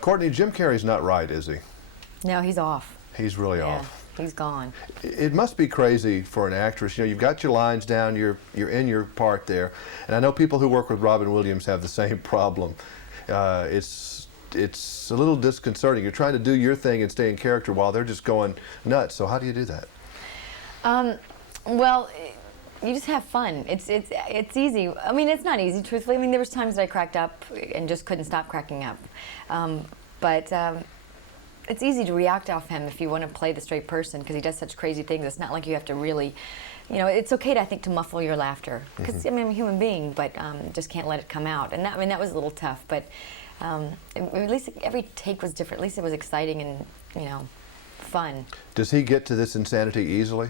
Courtney, Jim Carrey's not right, is he? No, he's off. He's really Yeah, off. he's gone. It must be crazy for an actress. You know, you've got your lines down, you're in your part there, and I know people who work with Robin Williams have the same problem. It's a little disconcerting. You're trying to do your thing and stay in character while they're just going nuts. So how do you do that? Well, you just have fun. It's easy. I mean, it's not easy, truthfully. I mean, there was times that I cracked up and just couldn't stop cracking up. But it's easy to react off him if you want to play the straight person, because he does such crazy things. It's not like you have to really, you know, it's okay to, I think, to muffle your laughter. Because, I mean, I'm a human being, but just can't let it come out. And that, I mean, that was a little tough, but at least every take was different. At least it was exciting and, you know, fun. Does he get to this insanity easily?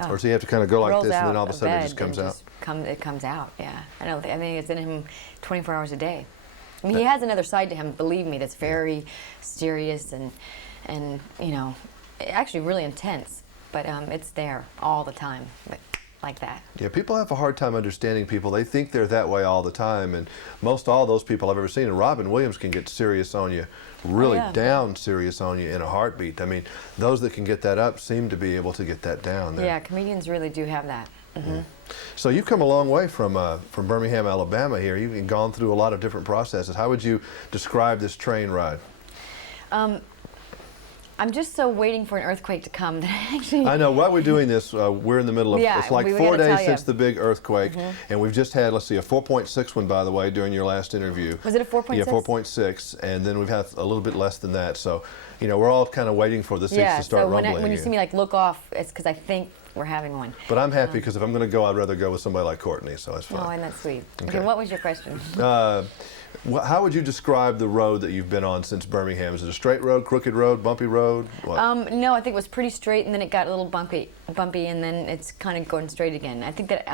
Oh. Or does he have to kind of go like this and then all of a Rolls sudden out it just comes out? It comes out, yeah. I mean, it's in him 24 hours a day. I mean, he has another side to him, believe me, that's very serious and you know, actually really intense. But it's there all the time, like that. Yeah, people have a hard time understanding people. They think they're that way all the time, and most all those people I've ever seen, and Robin Williams can get serious on you, really down serious on you in a heartbeat. I mean, those that can get that up seem to be able to get that down there. Yeah, comedians really do have that. So you've come a long way from Birmingham, Alabama here. You've gone through a lot of different processes. How would you describe this train ride? I'm just so waiting for an earthquake to come that I actually... I know, while we're doing this, we're in the middle of, it's like 4 days since the big earthquake, and we've just had, let's see, a 4.6 one, by the way, during your last interview. Was it a 4.6? Yeah, 4.6, and then we've had a little bit less than that, so, you know, we're all kind of waiting for the things to start rumbling. When you see me, like, look off, it's because I think we're having one. But I'm happy, because if I'm going to go, I'd rather go with somebody like Courtney, so that's fine. Oh, and that's sweet. Okay, what was your question? How would you describe the road that you've been on since Birmingham? Is it a straight road, crooked road, bumpy road? What? No, I think it was pretty straight, and then it got a little bumpy, and then it's kind of going straight again. I think that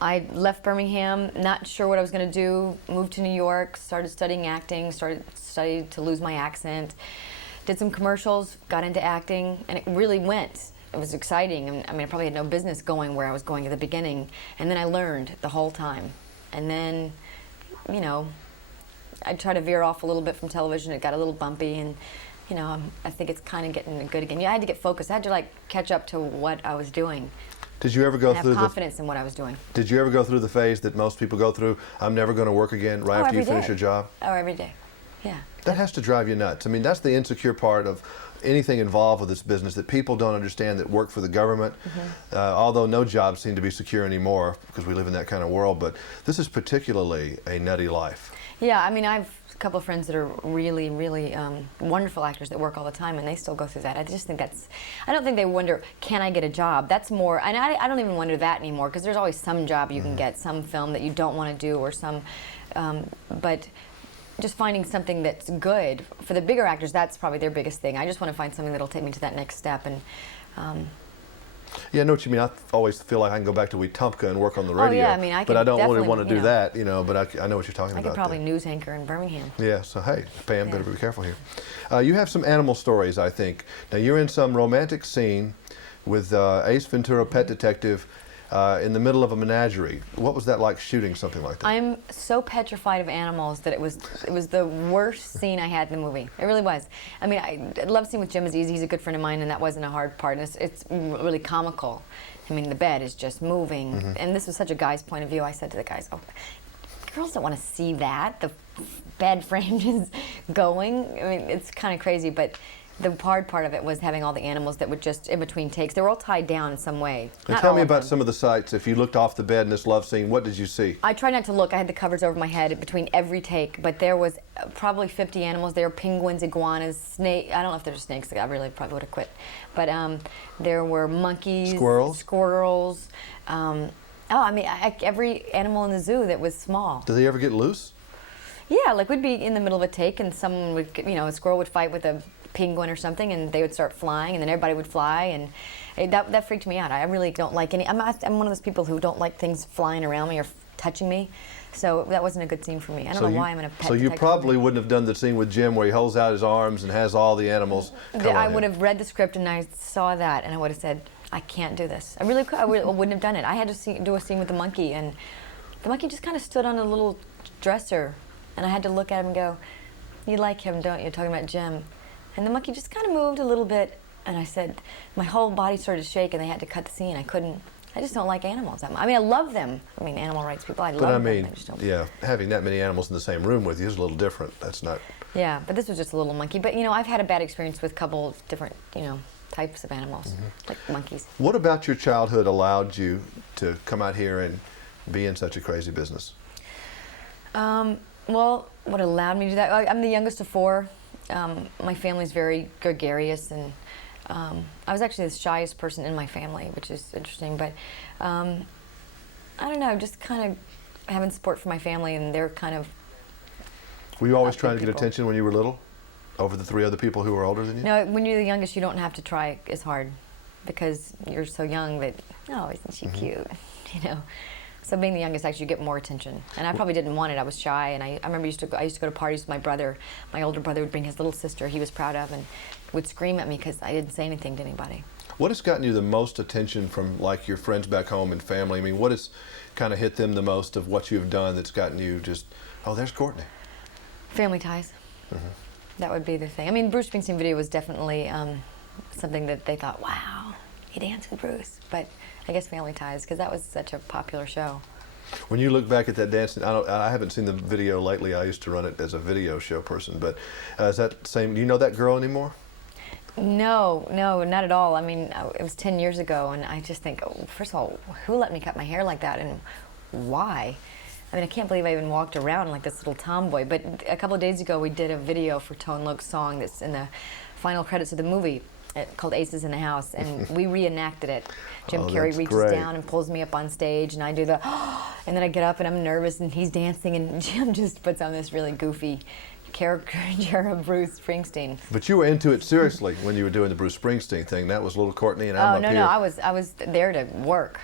I left Birmingham, not sure what I was going to do, moved to New York, started studying acting, studied to lose my accent, did some commercials, got into acting, and it really went. It was exciting. I mean, I probably had no business going where I was going at the beginning, and then I learned the whole time. And then, you know, I tried to veer off a little bit from television. It got a little bumpy, and you know, I think it's kind of getting good again. Yeah, I had to get focused. I had to like catch up to what I was doing. Did you ever go through have confidence in what I was doing? Did you ever go through the phase that most people go through? I'm never going to work again right after you finish your job. Oh, every day. Yeah. That has to drive you nuts. I mean, that's the insecure part of anything involved with this business, that people don't understand that work for the government, although no jobs seem to be secure anymore because we live in that kind of world, but this is particularly a nutty life. Yeah, I mean, I have a couple of friends that are really, really wonderful actors that work all the time, and they still go through that. I just think that's, I don't think they wonder, can I get a job? That's more, and I don't even wonder that anymore, because there's always some job you can get, some film that you don't want to do, or some, but just finding something that's good. For the bigger actors, that's probably their biggest thing. I just want to find something that'll take me to that next step. And yeah, I know what you mean. I always feel like I can go back to Wetumpka and work on the radio. Oh, yeah, I mean, but I don't really want to do that, you know, but I know what you're talking about. I could probably news anchor in Birmingham. Yeah, so hey, Pam, better be careful here. You have some animal stories, I think. Now, you're in some romantic scene with Ace Ventura, pet detective, in the middle of a menagerie. What was that like, shooting something like that? I'm so petrified of animals that it was the worst scene I had in the movie. It really was. I mean, I love scene with Jim is easy. He's a good friend of mine, and that wasn't a hard part. And it's really comical. I mean, the bed is just moving. And this was such a guy's point of view. I said to the guys, oh, girls don't want to see that. The bed frame is going. I mean, it's kind of crazy, but the hard part of it was having all the animals that would just, in between takes, they were all tied down in some way. Tell me about some of the sights. If you looked off the bed in this love scene, what did you see? I tried not to look. I had the covers over my head between every take, but there was probably 50 animals. There were penguins, iguanas, snakes. I don't know if there's snakes. I really probably would have quit. But there were monkeys. Squirrels. I mean, every animal in the zoo that was small. Do they ever get loose? Yeah, like we'd be in the middle of a take and someone would, you know, a squirrel would fight with a penguin or something, and they would start flying, and then everybody would fly, and that freaked me out. I really don't like any. I'm one of those people who don't like things flying around me or touching me, so that wasn't a good scene for me. I don't know why I'm in a pet So you probably movie. wouldn't have done the scene with Jim where he holds out his arms and has all the animals come I on would him. have read the script and I saw that, and I would have said, I can't do this. I really could. I wouldn't have done it. I had to do a scene with the monkey, and the monkey just kind of stood on a little dresser, and I had to look at him and go, you like him, don't you? Talking about Jim. And the monkey just kind of moved a little bit, and I said, my whole body started to shake, and they had to cut the scene. I just don't like animals that much. I mean, I love them. I mean, animal rights people, I love them. But I mean, I just don't. yeah, having that many animals in the same room with you is a little different. That's not. Yeah, but this was just a little monkey. But, you know, I've had a bad experience with a couple different, you know, types of animals, like monkeys. What about your childhood allowed you to come out here and be in such a crazy business? Well, what allowed me to do that? I'm the youngest of four. My family's very gregarious, and I was actually the shyest person in my family, which is interesting. But I don't know, just kind of having support from my family, and they're kind of. Were you always trying to get attention when you were little, over the three other people who were older than you? No, when you're the youngest, you don't have to try as hard, because you're so young that, oh, isn't she cute, you know? So being the youngest, actually, you get more attention. And I probably didn't want it. I was shy, and I remember I used to go to parties with my brother. My older brother would bring his little sister he was proud of, and would scream at me because I didn't say anything to anybody. What has gotten you the most attention from, like, your friends back home and family? I mean, what has kind of hit them the most of what you've done that's gotten you just, oh, there's Courteney? Family ties. That would be the thing. I mean, Bruce Springsteen video was definitely something that they thought, wow, he danced with Bruce. But I guess Family Ties, because that was such a popular show. When you look back at that dancing, I haven't seen the video lately. I used to run it as a video show person, but is that same? Do you know that girl anymore? No, not at all. I mean, it was 10 years ago, and I just think, oh, first of all, who let me cut my hair like that, and why? I mean, I can't believe I even walked around like this little tomboy. But a couple of days ago, we did a video for Tone Loc's song that's in the final credits of the movie, called Aces in the House, and we reenacted it. Jim Carrey reaches down and pulls me up on stage, and I do the, and then I get up and I'm nervous, and he's dancing, and Jim just puts on this really goofy character of Bruce Springsteen. But you were into it seriously when you were doing the Bruce Springsteen thing. That was little Courteney, and I'm up here. No, I was there to work.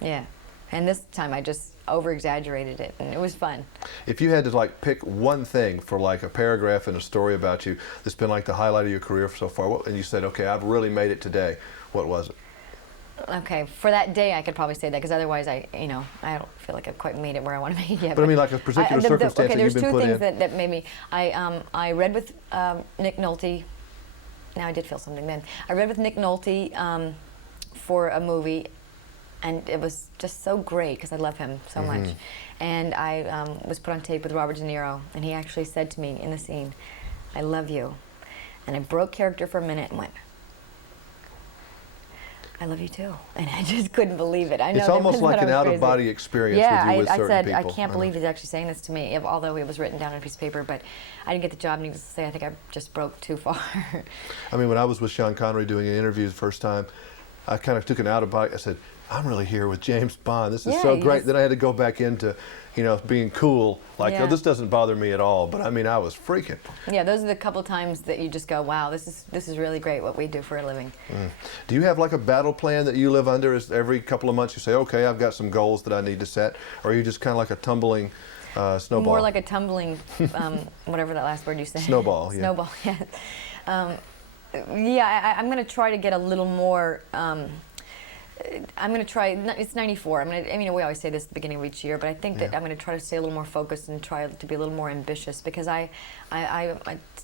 Yeah, and this time I just over-exaggerated it, and it was fun. If you had to like pick one thing for like a paragraph in a story about you that's been like the highlight of your career so far, and you said, okay, I've really made it today, what was it? Okay, for that day I could probably say that, because otherwise I don't feel like I've quite made it where I want to make it yet. But I mean, like a particular circumstance that you've been put in. There's two things that made me. I read with Nick Nolte. Now I did feel something then. I read with Nick Nolte for a movie, and it was just so great because I love him so much. And I was put on tape with Robert De Niro, and he actually said to me in the scene, "I love you." And I broke character for a minute and went, "I love you too." And I just couldn't believe it. I know it's almost like an out-of-body experience with you with certain people. I said, I can't believe he's actually saying this to me, although it was written down on a piece of paper. But I didn't get the job, needless to say. I think I just broke too far. I mean, when I was with Sean Connery doing an interview the first time, I kind of took an out-of-body. I said, I'm really here with James Bond. This is so great. Then I had to go back into, being cool. Like, oh, this doesn't bother me at all. But I mean, I was freaking. Yeah, those are the couple times that you just go, wow, this is really great what we do for a living. Do you have like a battle plan that you live under? Is every couple of months you say, okay, I've got some goals that I need to set? Or are you just kind of like a tumbling snowball? More like a tumbling, whatever that last word you said. Snowball, yeah. Snowball, yeah. I'm going to try to get a little more. I'm going to try. It's 94. We always say this at the beginning of each year, but I think that I'm going to try to stay a little more focused and try to be a little more ambitious, because I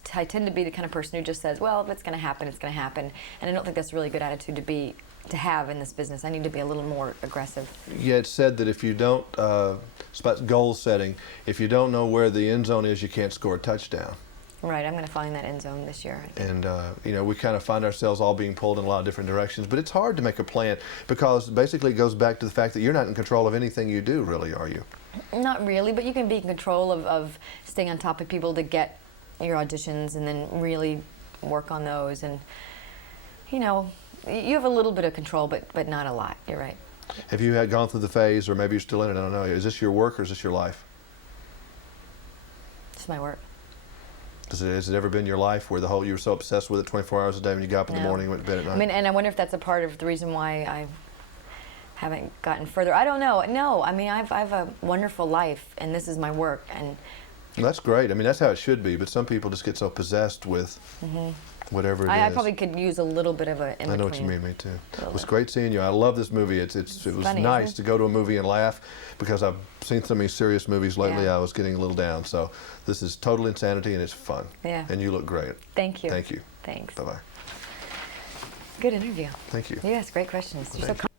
tend to be the kind of person who just says, well, if it's going to happen, it's going to happen, and I don't think that's a really good attitude to have in this business. I need to be a little more aggressive. Yeah, it's said that if you don't, it's about goal setting, if you don't know where the end zone is, you can't score a touchdown. Right, I'm going to find that end zone this year. And, we kind of find ourselves all being pulled in a lot of different directions, but it's hard to make a plan, because basically it goes back to the fact that you're not in control of anything you do, really, are you? Not really, but you can be in control of staying on top of people to get your auditions and then really work on those. And, you have a little bit of control, but not a lot. You're right. Have you gone through the phase, or maybe you're still in it, I don't know, is this your work or is this your life? It's my work. Has it ever been your life where you were so obsessed with it 24 hours a day when you got up in the morning and went to bed at night? And I wonder if that's a part of the reason why I haven't gotten further. I don't know. No, I've a wonderful life, and this is my work. And that's great. That's how it should be, but some people just get so possessed with whatever it I is. probably could use a little bit of a in I know what between. you mean, me too. It was bit. great seeing you. I love this movie. It was funny, nice isn't to go to a movie and laugh, because I've seen so many serious movies lately. Yeah. I was getting a little down. So this is total insanity, and it's fun. Yeah. And you look great. Thank you. Thank you. Thanks. Bye-bye. Good interview. Thank you. Yes, great questions. You're so Thank you.